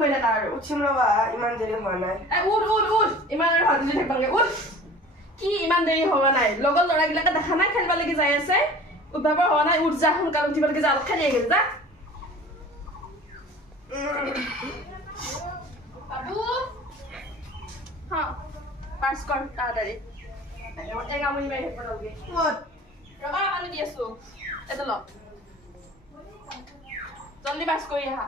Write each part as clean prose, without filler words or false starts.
সোমাই থাকা আৰু উঠিম ৰবা ইমান দেৰি হোৱা নাই উঠ ইমান আৰু ভাজি থাকিবাগে উঠ কি ইমান দেৰি হোৱা নাই লগৰ ল'ৰাবিলাকে দেখা নাই খেলিব লাগি যাই আছে উঠাবৰ হোৱা নাই উঠ যা সোনকালে উঠিব লাগি যা অলপ খেলি আহিল যা বাবু হা পাছ কৰ তাড়াতাড়ি এগামনি মাৰি থাকিব নালাগে ৰবা পানী দি আছো এইটো ল জলদি পাছ কৰি আহা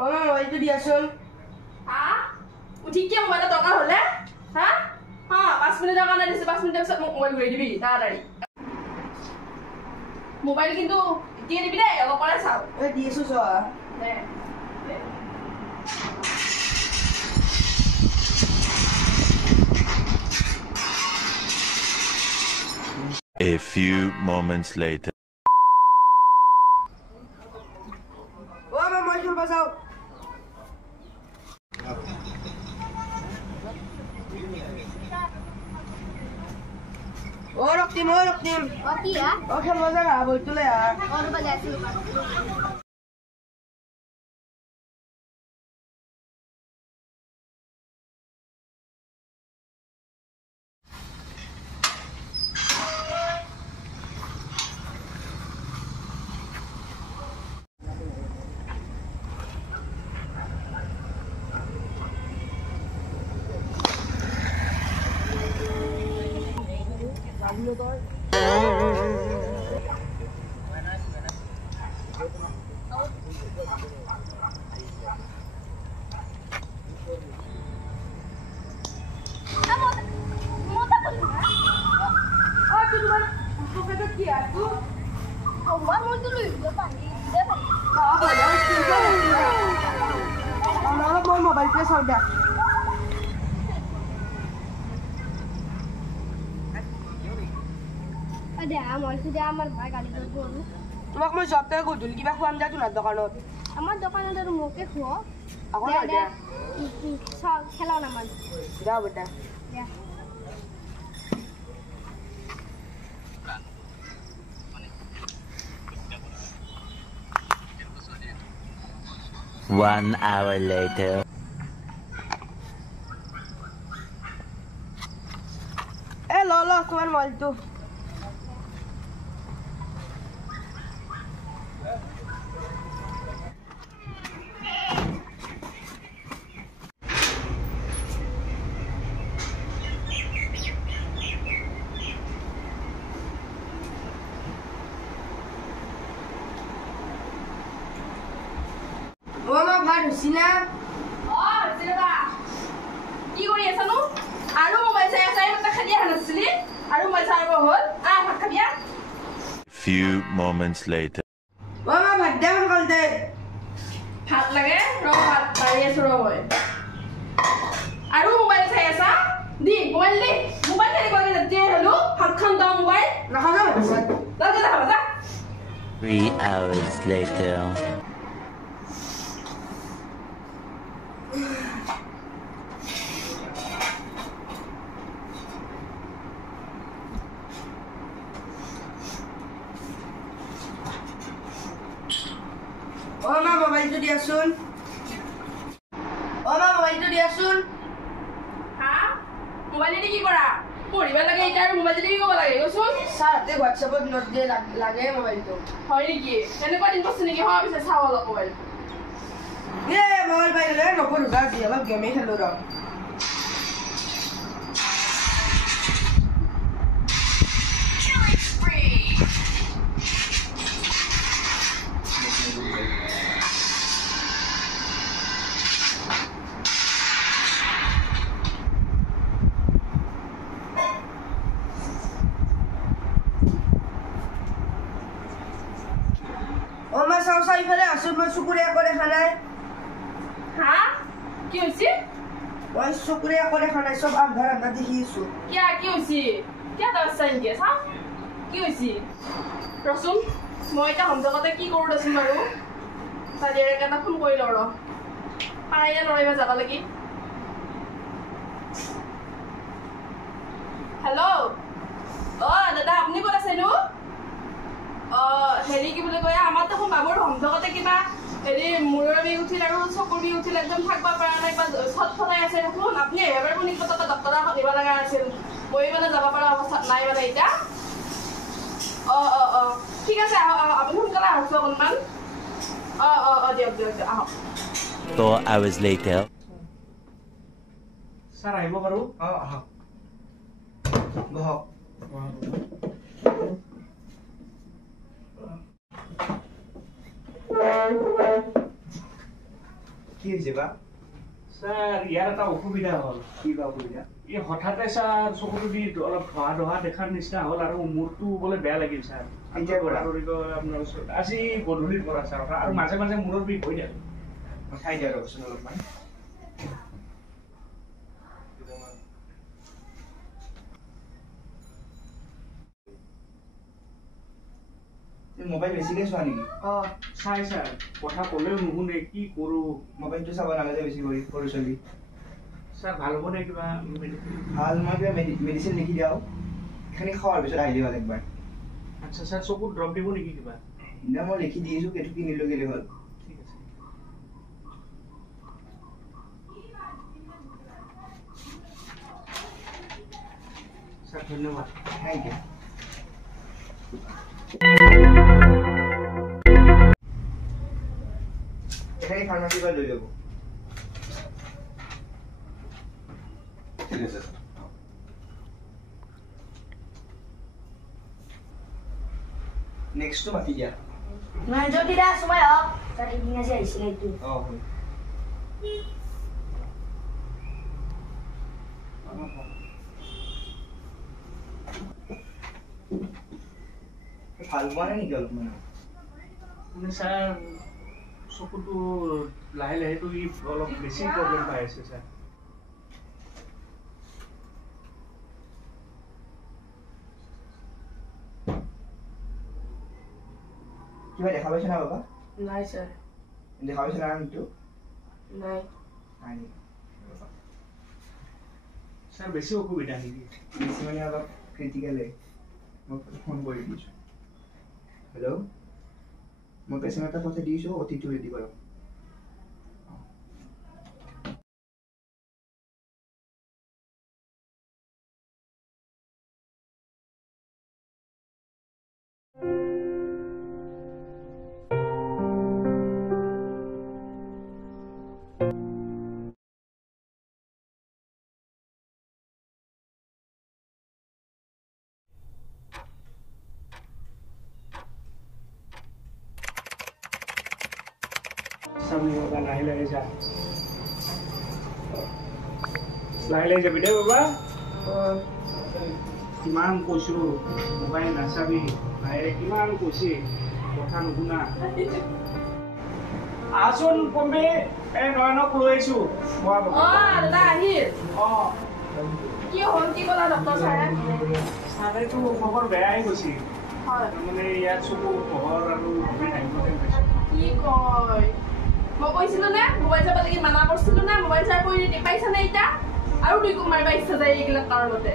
মোবাইলটো দিয়াচোন হা উঠি কি মোবাইলৰ দৰকাৰ হলে হা হা 5 মিনিটৰ কাৰণে দিছে 5 মিনিটৰ পিছত মোক মোবাইল ঘূৰাই দিবি তাড়াতাড়ি মোবাইল কিন্তু দিয়ে দিবি দেই অলপ পৰাই চাও দি আছো চোৱা দে A few moments later. মই খেলবা যাওঁ ৰক্তিম কি হা খেলবা যা বইটো লৈ আহ মই মোবাইলটোৱে চাওঁ দিয়া আমাৰ ভাই গাড়ী তোমাক মই জবতে গধূলি কিবা খুৱাম দিয়া তোমাৰ দোকানত আমাৰ দোকানত আৰু মোকে খুৱ খেলাও নামান যাওঁ বেটা One hour later. ল তোমাৰ মোবাইলটো ভাত হৈছে না কি কৰি আছানো আৰু মোবাইল চাই আছা এটা খেলি আহা নাছিলি আৰু মোবাইল চাব হ'ল ভাত খাবিয়া Few moments later. ভাত দে সোনকালে দে ভাত লাগে ভাত পাৰি আছো মই আৰু মোবাইল চাই আছা দি মোবাইল খেলিব লাগে যেতিয়াই হলো ভাত খাম দাও মোবাইল নাখাওঁ যা 3 hours later. মোবাইলটো দিয়াচোন মোবাইলটো দিয়াচোন হা মোবাইল দি কি কৰা পঢ়িব লাগে এটা আৰু মোবাইল দি কি কৰিব লাগে কচোন ছাৰহঁতে হোৱাটছএপত নোট দিয়ে লাগে মোবাইলটো হয় নেকি এনেকুৱা দিন পাইছে নেকি হয় পিছে চাওঁ অলপ মোবাইল মোবাইল পাইলে নপঢ়ো যা যি অলপ গেমেই খেলো ৰ চাৰিফালে আছো মই চকুৰে একো দেখা নাই হা কি হৈছে মই চকুৰে একো দেখা নাই চব আন্ধাৰ আন্ধাৰ দেখি আছো কি হৈছে কিয় দৰচা নেকি চা কি হৈছে ৰচোন মই এতিয়া সন্দেহতে কি কৰোঁ দেচোন বাৰু চাৰিয়াৰ এটা ফোন কৰি লওঁ ৰ পাৰিলে নৰিবা যাব লাগি হেল্ল' দাদা আপুনি ক'ত আছেনো হেৰি কি বুলি কয় আমাৰ দেখোন বাবুৰ ধমধকতে কিবা হেৰি মূৰৰ বিষ উঠিল আৰু চকুৰ বিষ উঠিল একদম থাকিব পৰা নাই বা ছটফটাই আছে দেখোন আপুনি এবাৰ কোন পতকে ডক্তৰক দিব লগা আছিল মই মানে যাব পৰা অৱস্থাত নাই মানে এতিয়া ঠিক আছে আপুনি সোনকালে আহক অকণমান দিয়ক আহক 4 hours later. Sir, আহিব পাৰো আহক বহক কি হৈছে বা স্যাৰ ইয়াৰ এটা অসুবিধা হ'ল কি বা অসুবিধা এই হঠাতে স্যাৰ চকুটো দি অলপ ধোৱা দেখাৰ নিচিনা হ'ল আৰু মূৰটো বোলে বেয়া লাগিল স্যাৰ কেতিয়াৰ পৰা? আপোনাৰ ওচৰত আজি গধূলিৰ পৰা স্যাৰ আৰু মাজে মাজে মূৰৰ বিষ হৈ যায় খাই দিয়া ৰ'বচোন অলপমান মোবাইল বেছিকৈ চোৱা নেকি চাই স্যাৰ কথা ক'লেও নুশুনে কি কৰোঁ মোবাইলটো চাব নালাগে বেছি কৰি সৰু ছোৱালী স্যাৰ ভাল হ'ব নে কিবা ভাল মই কিবা মেডিচিন লিখি দিওঁ এইখিনি খোৱাৰ পিছত আহিলে হ'ল একবাৰ আচ্ছা স্যাৰ চকুত ড্ৰপ দিব নেকি কিবা এতিয়া মই লিখি দিছোঁ সেইটো কিনিলৈ গ'লে হ'ল ঠিক আছে স্যার ধন্যবাদ থেংক ইউ এখানে ফার্মাসির পৰা লৈ যাব ঠিক আছে স্যাৰ নেক্সটটো মাতি দিয়া যদি দা সময় হওক তাৰ এদিন আজি আহিছিলে এইটো হয় ভাল পোৱা নাই নেকি অলপমান মানে স্যাৰ চকুটো লাহে লাহেতো অলপ বেছি প্ৰব্লেম পাই আছে স্যাৰ কিবা দেখা পাইছে না বাবা নাই স্যাৰ দেখা পাইছে না আমিতো নাই নাই স্যাৰ বেছি অসুবিধা নেকি বেছি মানে অলপ ক্ৰিটিকেলে মই ফোন কৰি দিছোঁ হেল্ল' মই পেচেণ্ট এটা পঠাই দিছোঁ অতিটো ৰেডি কৰক সামনে বাবা লাহে লাহে যা লাহে লাহে যাবি দে বাবা কিমান কৈছো মোবাইল নাচাবি ভাইৰে কিমান কৈছে কথা নুশুনা আচোন কমবে এই নয়নক লৈ আহিছো দাদা আহিল কি হ'ল কি ক'লা ডক্টৰ চাৰে চাৰেতো খবৰ বেয়াই গৈছে হয় মানে ইয়াত চকু পোহৰ আৰু আহিব পাইছো কি কয় মই কৈছিলো নে মোবাইল চাব লাগি মানা কৰিছিলো না মোবাইল চাই কৰি পাইছা নে এতিয়া আৰু দুই মাৰিবা ইচ্ছা যায় এইবিলাক কাৰণতে